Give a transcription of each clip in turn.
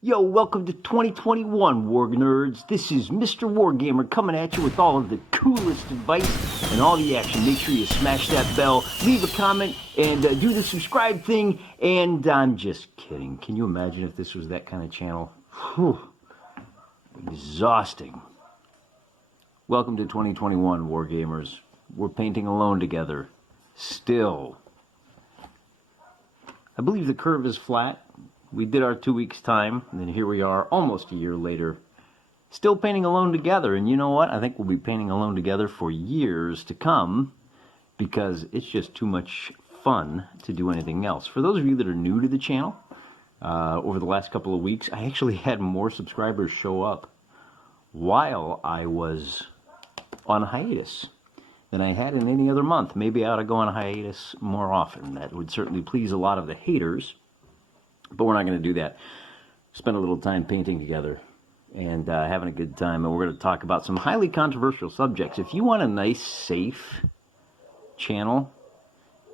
Yo, welcome to 2021, War Nerds. This is Mr. Wargamer coming at you with all of the coolest advice and all the action. Make sure you smash that bell, leave a comment, and do the subscribe thing. And I'm just kidding. Can you imagine if this was that kind of channel? Whew. Exhausting. Welcome to 2021, Wargamers. We're painting alone together. Still. I believe the curve is flat. We did our 2 weeks time, and then here we are almost a year later, still painting alone together. And you know what? I think we'll be painting alone together for years to come because it's just too much fun to do anything else. For those of you that are new to the channel, over the last couple of weeks, I actually had more subscribers show up while I was on hiatus than I had in any other month. Maybe I ought to go on hiatus more often. That would certainly please a lot of the haters. But we're not going to do that. Spend a little time painting together and having a good time. And we're going to talk about some highly controversial subjects. If you want a nice, safe channel,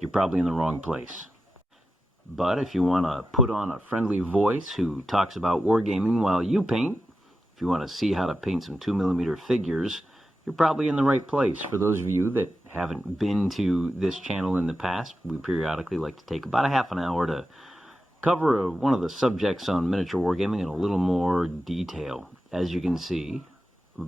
you're probably in the wrong place. But if you want to put on a friendly voice who talks about wargaming while you paint, if you want to see how to paint some 2mm figures, you're probably in the right place. For those of you that haven't been to this channel in the past, we periodically like to take about a half an hour to cover one of the subjects on miniature wargaming in a little more detail. As you can see,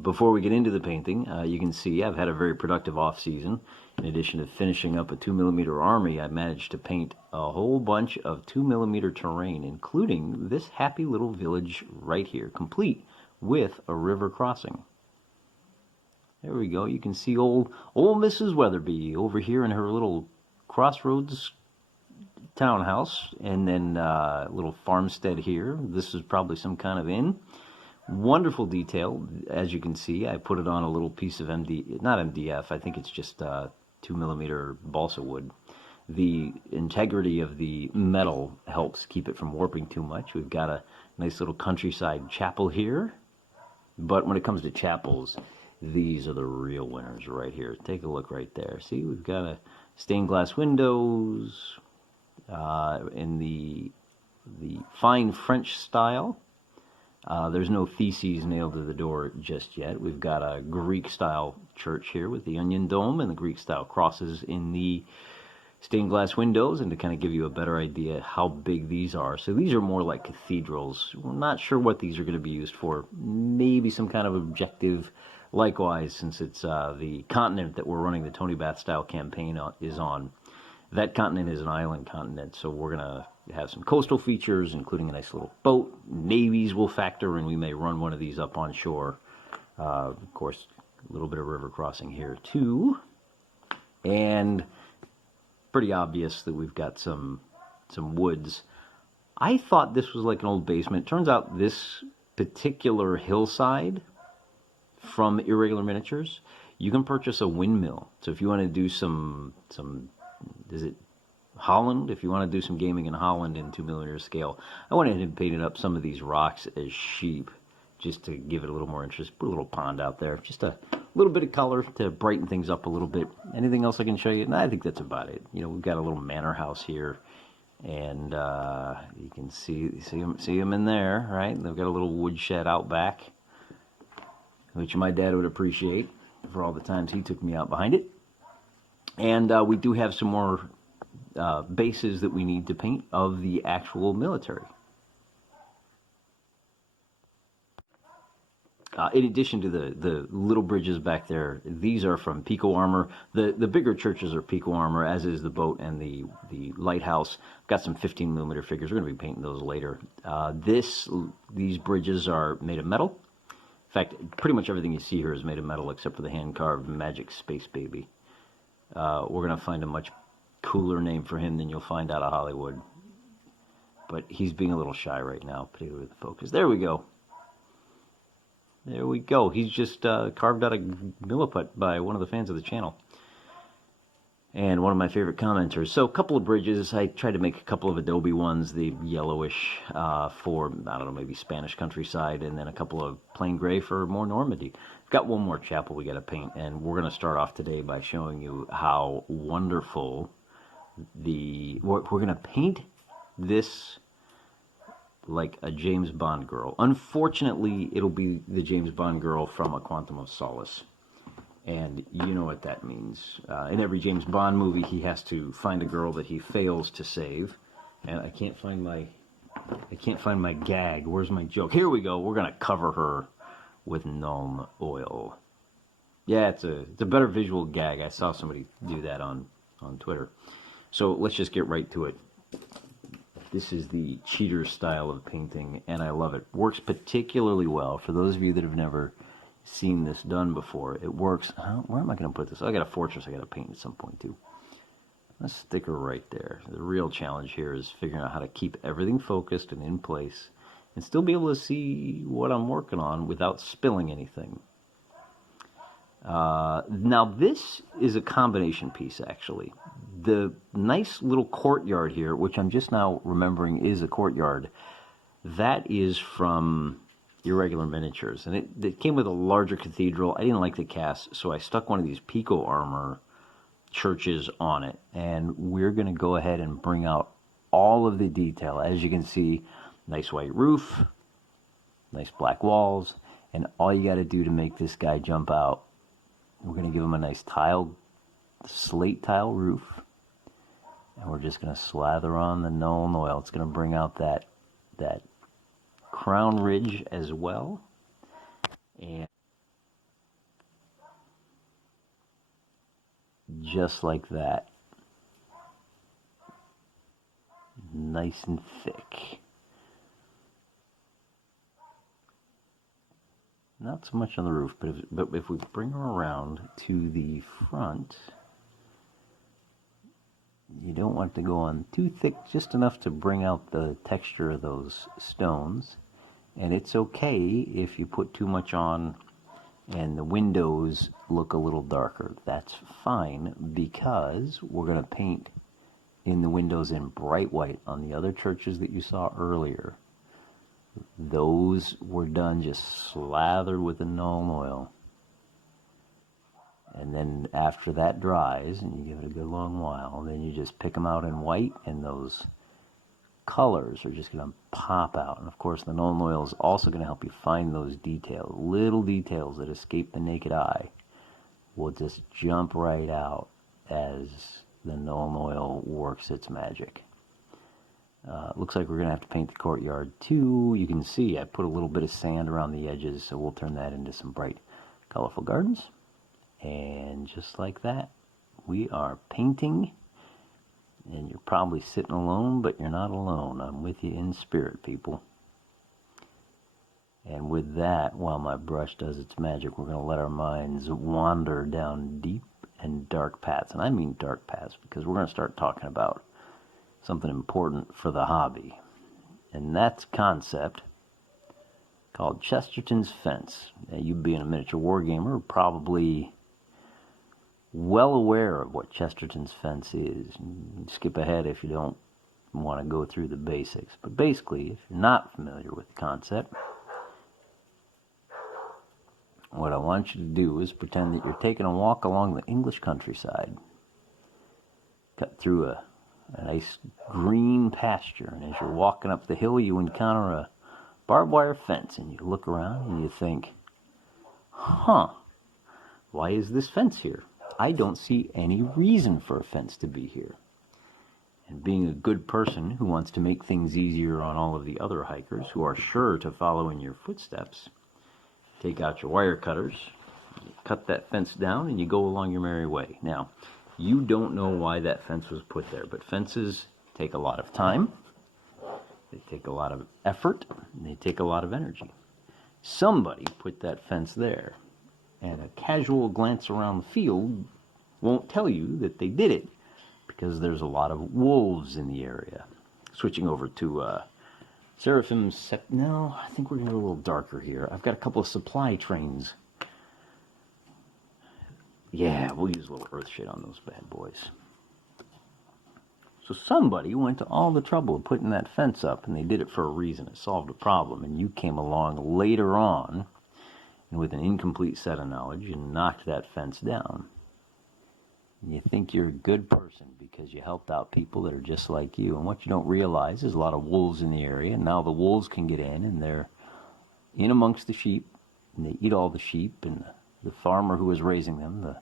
before we get into the painting, you can see I've had a very productive off-season. In addition to finishing up a 2mm army, I managed to paint a whole bunch of 2mm terrain, including this happy little village right here, complete with a river crossing. There we go. You can see old Mrs. Weatherby over here in her little crossroads townhouse, and then a little farmstead here. This is probably some kind of inn. Wonderful detail. As you can see, I put it on a little piece of not MDF, I think it's just 2mm balsa wood. The integrity of the metal helps keep it from warping too much. We've got a nice little countryside chapel here, but when it comes to chapels, these are the real winners right here. Take a look right there. See, we've got a stained glass windows, in the fine French style. There's no theses nailed to the door just yet. We've got a Greek style church here with the onion dome and the Greek style crosses in the stained glass windows, and to kind of give you a better idea how big these are. So these are more like cathedrals. We're not sure what these are going to be used for. Maybe some kind of objective. Likewise, since it's the continent that we're running the Tony Bath style campaign is on. That continent is an island continent, so we're going to have some coastal features, including a nice little boat. Navies will factor, and we may run one of these up on shore. Of course, a little bit of river crossing here, too. And pretty obvious that we've got some woods. I thought this was like an old basement. Turns out this particular hillside from Irregular Miniatures, you can purchase a windmill. So if you want to do some is it Holland? If you want to do some gaming in Holland in 2mm scale, I went ahead and painted up some of these rocks as sheep just to give it a little more interest. Put a little pond out there. Just a little bit of color to brighten things up a little bit. Anything else I can show you? No, I think that's about it. You know, we've got a little manor house here, and you can see them in there, right? They've got a little woodshed out back, which my dad would appreciate for all the times he took me out behind it. And we do have some more bases that we need to paint of the actual military. In addition to the little bridges back there, these are from Pico Armor. The bigger churches are Pico Armor, as is the boat and the lighthouse. Got some 15mm figures. We're going to be painting those later. These bridges are made of metal. In fact, pretty much everything you see here is made of metal except for the hand-carved Magic Space Baby. We're going to find a much cooler name for him than you'll find out of Hollywood. But he's being a little shy right now, particularly with the focus. There we go. There we go. He's just carved out a milliput by one of the fans of the channel. And one of my favorite commenters. So a couple of bridges. I tried to make a couple of adobe ones, the yellowish for, I don't know, maybe Spanish countryside, and then a couple of plain gray for more Normandy. We've got one more chapel we got to paint, and we're going to start off today by showing you how wonderful we're going to paint this like a James Bond girl. Unfortunately, it'll be the James Bond girl from A Quantum of Solace. And you know what that means. In every James Bond movie, he has to find a girl that he fails to save. And I can't find my gag. Where's my joke? Here we go. We're going to cover her with Nuln Oil. Yeah, it's a better visual gag. I saw somebody do that on Twitter. So let's just get right to it. This is the cheater style of painting, and I love it. Works particularly well. For those of you that have never seen this done before, it works. Where am I going to put this? I got a fortress I got to paint at some point too. Let's stick her right there. The real challenge here is figuring out how to keep everything focused and in place and still be able to see what I'm working on without spilling anything. Now this is a combination piece, actually. The nice little courtyard here, which I'm just now remembering is a courtyard, that is from Irregular Miniatures, and it came with a larger cathedral. I didn't like the cast, so I stuck one of these Pico armor churches on it, and we're going to go ahead and bring out all of the detail. As you can see, nice white roof, nice black walls, and all you got to do to make this guy jump out, we're going to give him a nice slate tile roof, and we're just going to slather on the Nuln Oil. It's going to bring out that crown ridge as well, and just like that, nice and thick. Not so much on the roof, but if we bring her around to the front, you don't want to go on too thick, just enough to bring out the texture of those stones. And it's okay if you put too much on and the windows look a little darker. That's fine, because we're going to paint in the windows in bright white on the other churches that you saw earlier. Those were done just slathered with the Nuln Oil. And then after that dries, and you give it a good long while, then you just pick them out in white, and those colors are just going to pop out. And of course, the Nuln Oil is also going to help you find those details. Little details that escape the naked eye will just jump right out as the Nuln Oil works its magic. Looks like we're going to have to paint the courtyard too. You can see I put a little bit of sand around the edges, so we'll turn that into some bright, colorful gardens. And just like that, we are painting. And you're probably sitting alone, but you're not alone. I'm with you in spirit, people. And with that, while my brush does its magic, we're going to let our minds wander down deep and dark paths. And I mean dark paths, because we're going to start talking about something important for the hobby. And that's a concept called Chesterton's fence. Now, you being a miniature wargamer are probably well aware of what Chesterton's fence is. Skip ahead if you don't want to go through the basics. But basically, if you're not familiar with the concept, what I want you to do is pretend that you're taking a walk along the English countryside. Cut through a nice green pasture, and as you're walking up the hill, you encounter a barbed wire fence, and you look around and you think, why is this fence here? I don't see any reason for a fence to be here. And being a good person who wants to make things easier on all of the other hikers who are sure to follow in your footsteps, take out your wire cutters, you cut that fence down, and you go along your merry way. Now, you don't know why that fence was put there, but fences take a lot of time, they take a lot of effort, and they take a lot of energy. Somebody put that fence there, and a casual glance around the field won't tell you that they did it, because there's a lot of wolves in the area. Switching over to Seraphim no, I think we're going to go a little darker here. I've got a couple of supply trains. Yeah, we'll use a little earth shade on those bad boys. So somebody went to all the trouble of putting that fence up, and they did it for a reason. It solved a problem, and you came along later on, and with an incomplete set of knowledge, you knocked that fence down. And you think you're a good person because you helped out people that are just like you. And what you don't realize is a lot of wolves in the area, and now the wolves can get in, and they're in amongst the sheep, and they eat all the sheep, and the farmer who was raising them, the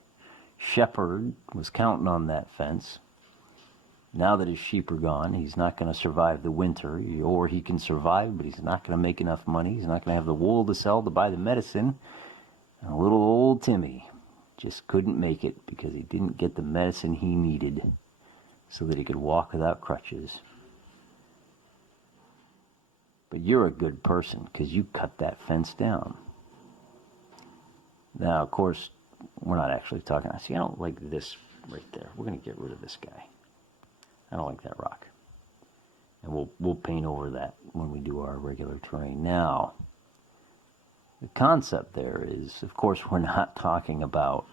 shepherd, was counting on that fence. Now that his sheep are gone, he's not going to survive the winter, or he can survive, but he's not going to make enough money. He's not going to have the wool to sell to buy the medicine. And little old Timmy just couldn't make it because he didn't get the medicine he needed so that he could walk without crutches. But you're a good person because you cut that fence down. Now, of course, we're not actually talking. See, I don't like this right there. We're going to get rid of this guy. I don't like that rock. And we'll paint over that when we do our regular terrain. Now, the concept there is, of course, we're not talking about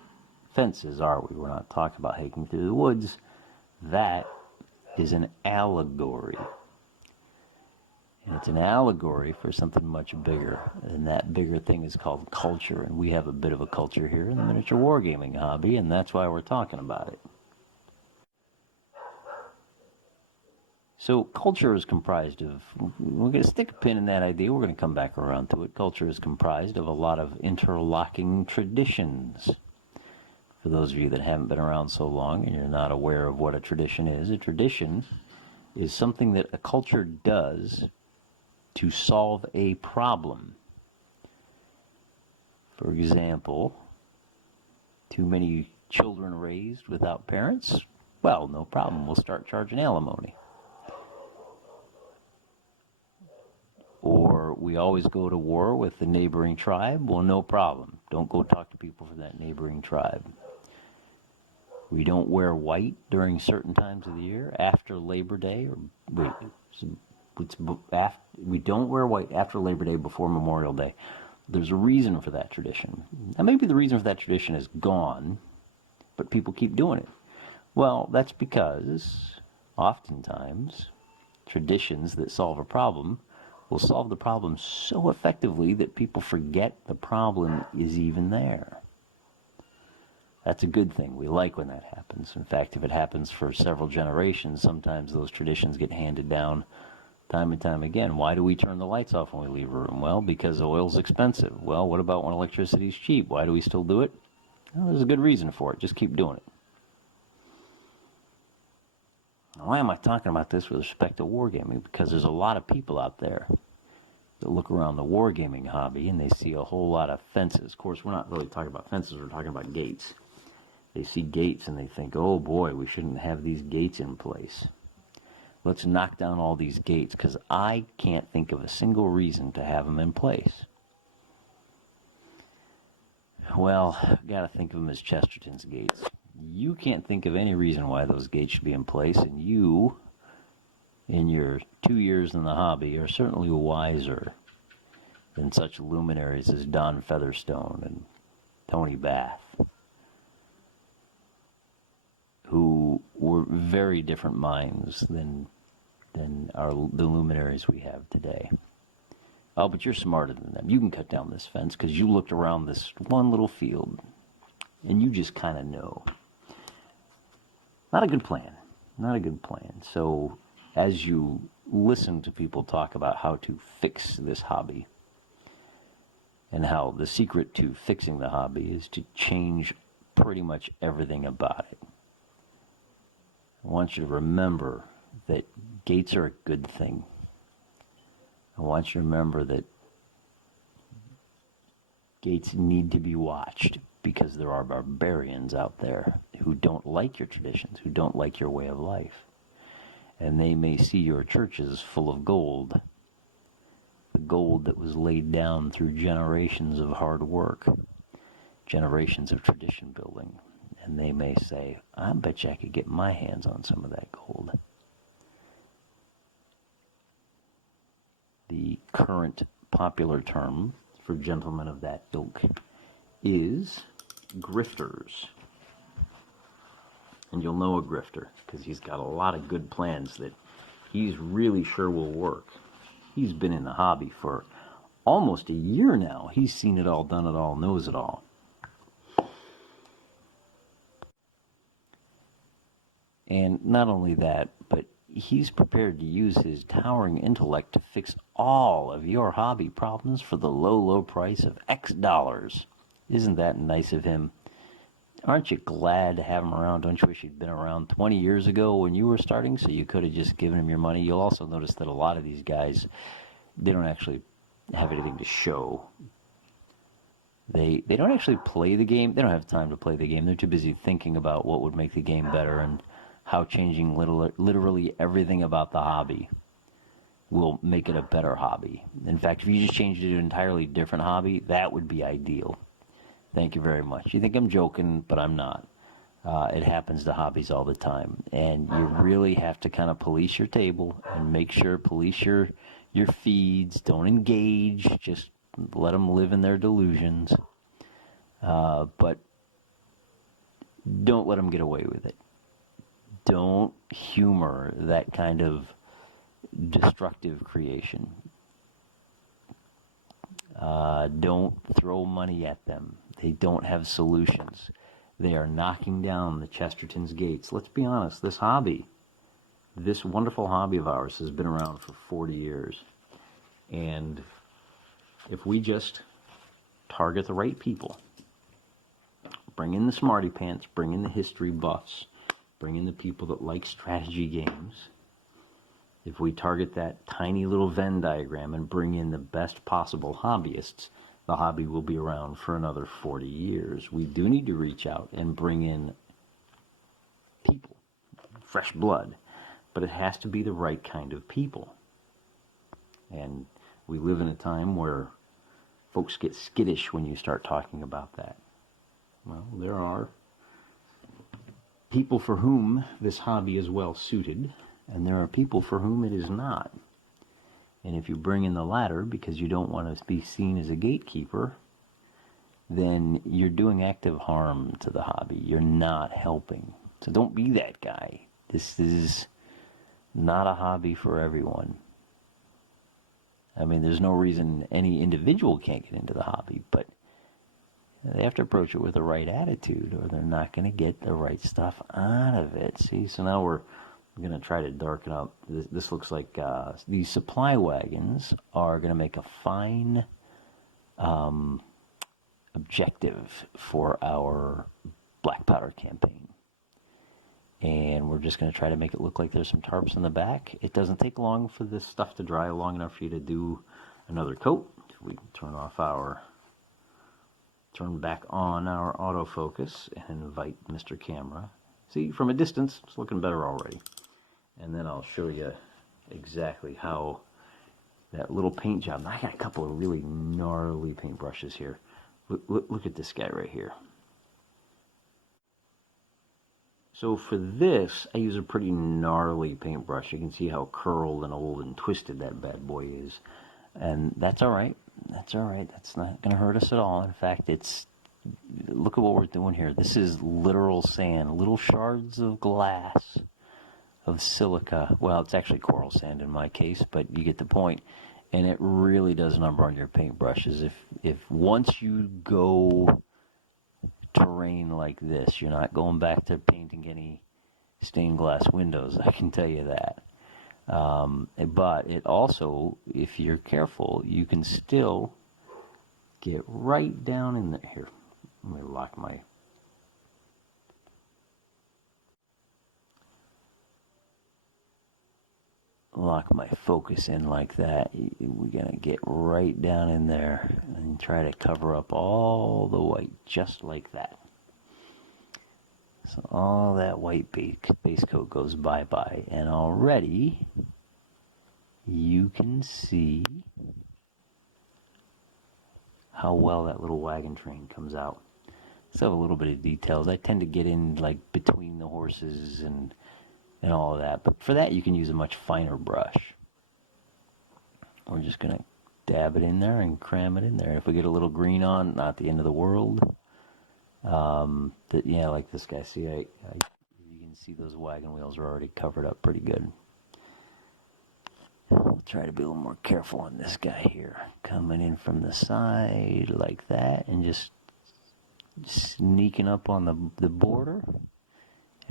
fences, are we? We're not talking about hiking through the woods. That is an allegory. And it's an allegory for something much bigger. And that bigger thing is called culture. And we have a bit of a culture here in the miniature wargaming hobby, and that's why we're talking about it. So culture is comprised of, we're going to stick a pin in that idea, we're going to come back around to it. Culture is comprised of a lot of interlocking traditions. For those of you that haven't been around so long and you're not aware of what a tradition is something that a culture does to solve a problem. For example, too many children raised without parents? Well, no problem, we'll start charging alimony. Or we always go to war with the neighboring tribe? Well, no problem. Don't go talk to people from that neighboring tribe. We don't wear white during certain times of the year, after Labor Day, we don't wear white after Labor Day, before Memorial Day. There's a reason for that tradition. Now, maybe the reason for that tradition is gone, but people keep doing it. Well, that's because oftentimes traditions that solve a problem will solve the problem so effectively that people forget the problem is even there. That's a good thing. We like when that happens. In fact, if it happens for several generations, sometimes those traditions get handed down time and time again. Why do we turn the lights off when we leave a room? Well, because oil's expensive. Well, what about when electricity's cheap? Why do we still do it? Well, there's a good reason for it. Just keep doing it. Why am I talking about this with respect to wargaming? Because there's a lot of people out there that look around the wargaming hobby and they see a whole lot of fences. Of course, we're not really talking about fences, we're talking about gates. They see gates and they think, oh boy, we shouldn't have these gates in place. Let's knock down all these gates, because I can't think of a single reason to have them in place. Well, I've got to think of them as Chesterton's gates. You can't think of any reason why those gates should be in place, and you, in your 2 years in the hobby, are certainly wiser than such luminaries as Don Featherstone and Tony Bath, who were very different minds than the luminaries we have today. Oh, but you're smarter than them. You can cut down this fence because you looked around this one little field and you just kind of know. Not a good plan. Not a good plan. So as you listen to people talk about how to fix this hobby and how the secret to fixing the hobby is to change pretty much everything about it, I want you to remember that gates are a good thing. I want you to remember that gates need to be watched because there are barbarians out there who don't like your traditions, who don't like your way of life. And they may see your churches full of gold, the gold that was laid down through generations of hard work, generations of tradition building. And they may say, I bet you I could get my hands on some of that gold. The current popular term for gentlemen of that ilk is grifters. And you'll know a grifter because he's got a lot of good plans that he's really sure will work. He's been in the hobby for almost a year now. He's seen it all, done it all, knows it all. And not only that, but he's prepared to use his towering intellect to fix all of your hobby problems for the low, low price of X dollars. Isn't that nice of him? Aren't you glad to have him around? Don't you wish he'd been around 20 years ago when you were starting, so you could have just given him your money? You'll also notice that a lot of these guys, they don't actually have anything to show. They don't actually play the game. They don't have time to play the game. They're too busy thinking about what would make the game better and how changing literally everything about the hobby will make it a better hobby. In fact, if you just changed it to an entirely different hobby, that would be ideal. Thank you very much. You think I'm joking, but I'm not. It happens to hobbies all the time. And you really have to kind of police your table and make sure, police your feeds. Don't engage. Just let them live in their delusions. But don't let them get away with it. Don't humor that kind of destructive creation. Don't throw money at them. They don't have solutions. They are knocking down the Chesterton's gates. Let's be honest, this hobby, this wonderful hobby of ours has been around for 40 years. And if we just target the right people, bring in the smarty pants, bring in the history buffs, bring in the people that like strategy games, if we target that tiny little Venn diagram and bring in the best possible hobbyists, the hobby will be around for another 40 years. We do need to reach out and bring in people, fresh blood, but it has to be the right kind of people. And we live in a time where folks get skittish when you start talking about that. Well, there are people for whom this hobby is well suited, and there are people for whom it is not. And if you bring in the latter because you don't want to be seen as a gatekeeper, then you're doing active harm to the hobby. You're not helping. So don't be that guy. This is not a hobby for everyone. I mean, there's no reason any individual can't get into the hobby, but they have to approach it with the right attitude or they're not going to get the right stuff out of it. See, so now we're going to try to darken up. This looks like these supply wagons are going to make a fine objective for our black powder campaign. And we're just going to try to make it look like there's some tarps in the back. It doesn't take long for this stuff to dry, long enough for you to do another coat. We can turn back on our autofocus and invite Mr. Camera. See, from a distance, it's looking better already. And then I'll show you exactly how that little paint job. I got a couple of really gnarly paintbrushes here. Look at this guy right here. So for this, I use a pretty gnarly paintbrush. You can see how curled and old and twisted that bad boy is. And that's all right. That's all right. That's not going to hurt us at all. In fact, look at what we're doing here. This is literal sand, little shards of glass, of silica. Well, it's actually coral sand in my case, but you get the point. And it really does a number on your paintbrushes. If once you go terrain like this, you're not going back to painting any stained glass windows, I can tell you that. But it also, if you're careful, you can still get right down in there. Here, let me lock my focus in like that. We're gonna get right down in there and try to cover up all the white just like that. So all that white base coat goes bye-bye, and already you can see how well that little wagon train comes out. Still have a little bit of details. I tend to get in like between the horses and all of that, but for that you can use a much finer brush. We're just gonna dab it in there and cram it in there. If we get a little green on, not the end of the world. Yeah, like this guy. See, you can see those wagon wheels are already covered up pretty good. We'll try to be a little more careful on this guy here. Coming in from the side like that and just sneaking up on the border.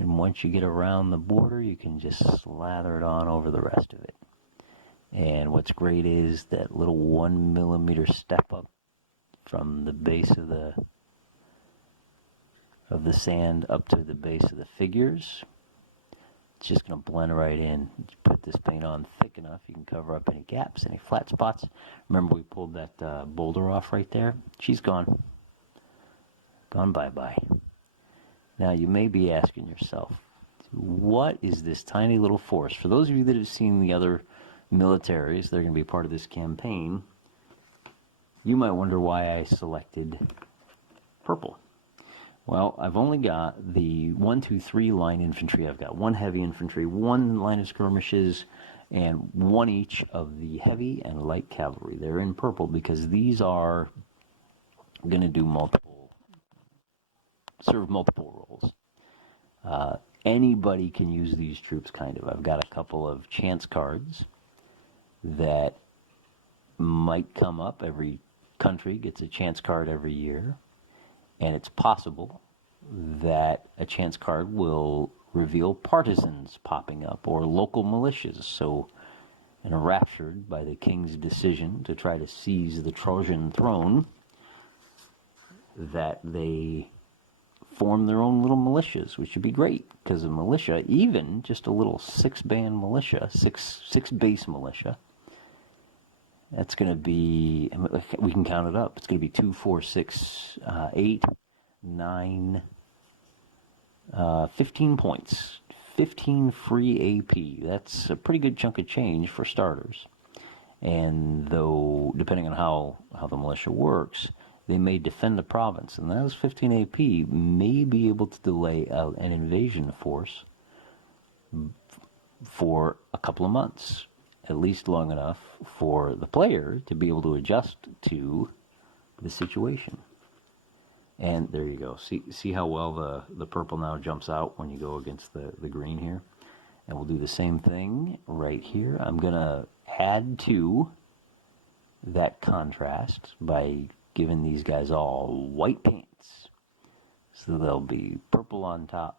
And once you get around the border, you can just slather it on over the rest of it. And what's great is that little 1 millimeter step up from the base of the sand up to the base of the figures. It's just going to blend right in. Just put this paint on thick enough, you can cover up any gaps, any flat spots. Remember we pulled that boulder off right there? She's gone. Gone bye-bye. Now you may be asking yourself, what is this tiny little force? For those of you that have seen the other militaries, they're going to be part of this campaign, you might wonder why I selected purple. Well, I've only got the 1, 2, 3 line infantry. I've got 1 heavy infantry, 1 line of skirmishes, and 1 each of the heavy and light cavalry. They're in purple because these are going to do serve multiple roles. Anybody can use these troops, kind of. I've got a couple of chance cards that might come up. Every country gets a chance card every year, and it's possible that a chance card will reveal partisans popping up or local militias. So, enraptured by the king's decision to try to seize the Trojan throne, that they form their own little militias, which would be great, because a militia, even just a little 6-band militia, six base militia, that's going to be, we can count it up, it's going to be 2, 4, 6, 8, 9, 15 points, 15 free AP. That's a pretty good chunk of change for starters. And though, depending on how the militia works, they may defend the province, and those 15 AP may be able to delay an invasion force for a couple of months, at least long enough for the player to be able to adjust to the situation. And there you go. See how well the purple now jumps out when you go against the green here? And we'll do the same thing right here. I'm going to add to that contrast by giving these guys all white pants. So they'll be purple on top,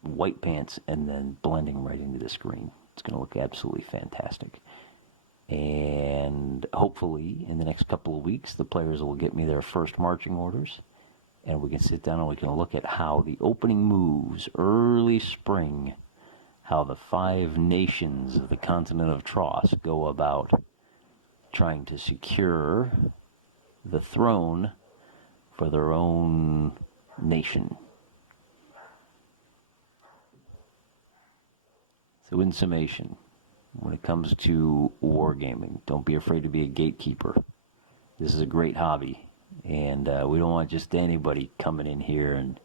white pants, and then blending right into the screen. It's going to look absolutely fantastic. And hopefully in the next couple of weeks, the players will get me their first marching orders, and we can sit down and we can look at how the opening moves, early spring, how the 5 nations of the continent of Tross go about trying to secure the throne for their own nation. So in summation, when it comes to wargaming, don't be afraid to be a gatekeeper. This is a great hobby, and we don't want just anybody coming in here and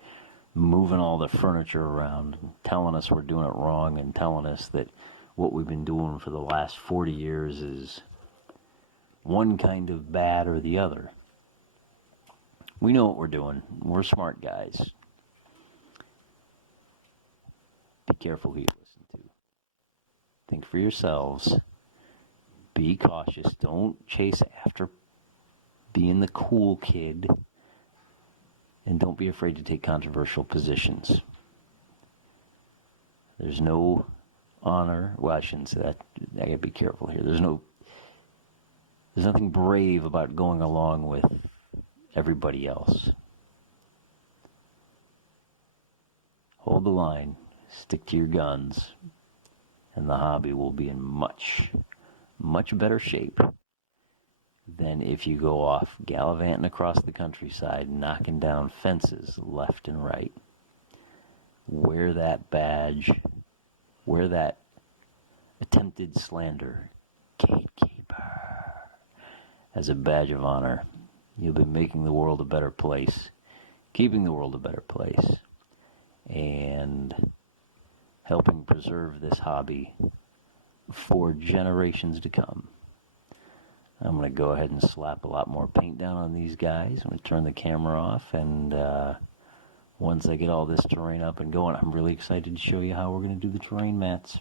moving all the furniture around and telling us we're doing it wrong and telling us that what we've been doing for the last 40 years is one kind of bad or the other. We know what we're doing. We're smart guys. Be careful who you listen to. Think for yourselves. Be cautious. Don't chase after being the cool kid. And don't be afraid to take controversial positions. There's no honor. Well, I shouldn't say that. I gotta be careful here. There's nothing brave about going along with everybody else. Hold the line, stick to your guns, and the hobby will be in much, much better shape than if you go off gallivanting across the countryside, knocking down fences left and right. Wear that badge, wear that attempted slander, gatekeeper, as a badge of honor. You'll be making the world a better place, keeping the world a better place, and helping preserve this hobby for generations to come. I'm going to go ahead and slap a lot more paint down on these guys. I'm going to turn the camera off, and once I get all this terrain up and going, I'm really excited to show you how we're going to do the terrain mats.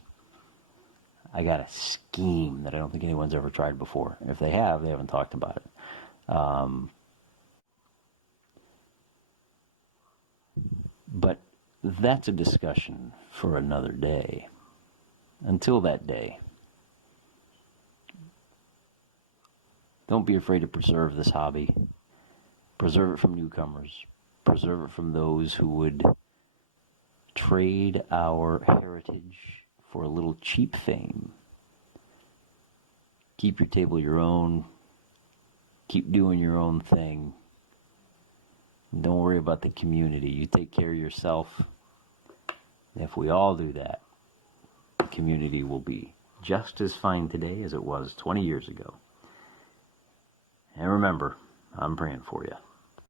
I got a scheme that I don't think anyone's ever tried before. If they have, they haven't talked about it. But that's a discussion for another day. Until that day, don't be afraid to preserve this hobby. Preserve it from newcomers. Preserve it from those who would trade our heritage for a little cheap fame. Keep your table your own. Keep doing your own thing. Don't worry about the community. You take care of yourself. If we all do that, the community will be just as fine today as it was 20 years ago. And remember, I'm praying for you.